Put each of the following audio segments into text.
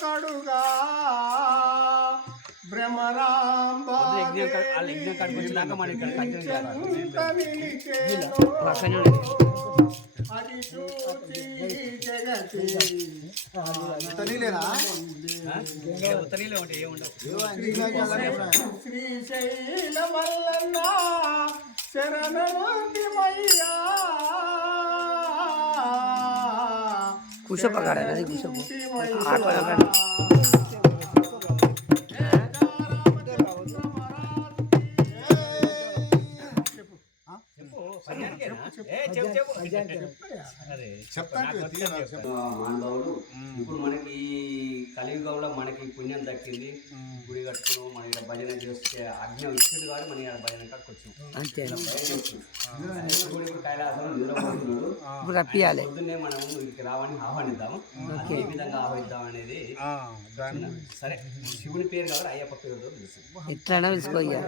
కడుగా భ్రమరాంబ అది చూచి జగతి శ్రీశైల మల్లన్న శరణమయ్యా कुशप काढायला नाही कुशप మానవుడు ఇప్పుడు మనకి కలియుగంలో మనకి పుణ్యం దక్కింది గుడి కట్టుకున్నాం మన ఇక్కడ భజన చేస్తే ఆజ్ఞ ఇచ్చింది కాబట్టి మన ఇక్కడ భజన కట్టుకొచ్చాం ఇప్పుడు కైలాసం నిద్రపోతున్నాడు పొద్దున్నే మనం ఇక్కడికి రావని ఆహ్వానిద్దాము ఏ విధంగా ఆహ్వానిద్దాం అనేది సరే శివుని పేరు కాబట్టి అయ్యప్ప పేరుతో తెలుసు ఎట్లా తెలుసుకోయ్యా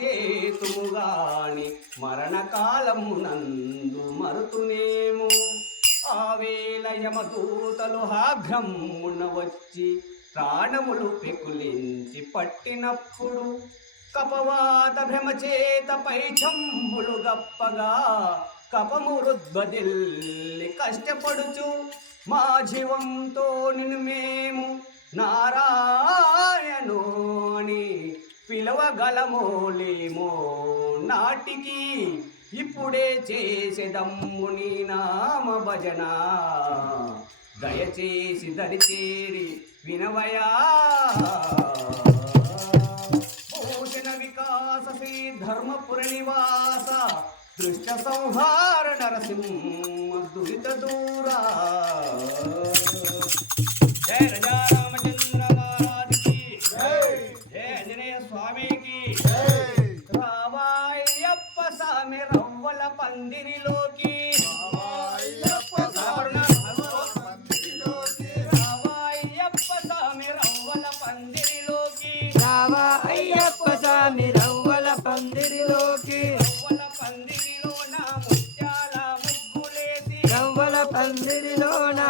చేతుముగాని మరణకాలమునందు మరుతునేమో ఆవేళ యమదూతలు ఆగ్రహమున వచ్చి ప్రాణములు పెకులించి పట్టినప్పుడు కపవాత భ్రమచేత పైచంబులు గప్పగా కపమురుద్బదిల్లి కష్టపడుచు మా జీవంతో నిన్ను మేము నారాయణో అని పిలవగలమోలేమో నాటికి ఇప్పుడే చేసేదమ్ము నీ నామ భజన దయచేసి దరిచేరి వినవయా భూషణ వికాస శ్రీ ధర్మపుర నివాస దృష్ట సంహార నరసింహ దురిత దూరా జయ రాజారామచంద్ర మహారాజుకి జయ ఆంజనేయ స్వామికి రావాయ్యప్ప స్వామి రవ్వల పందిరిలోకి రావాయ్యప్ప స్వామి రవ్వల పందిరిలోకి రావా అయ్యప్ప స్వామి రవ్వల పందిరిలోకి రవ్వల పందిరిలో నా ముత్యాల ముగ్గులేసి రవ్వల పందిరిలో నా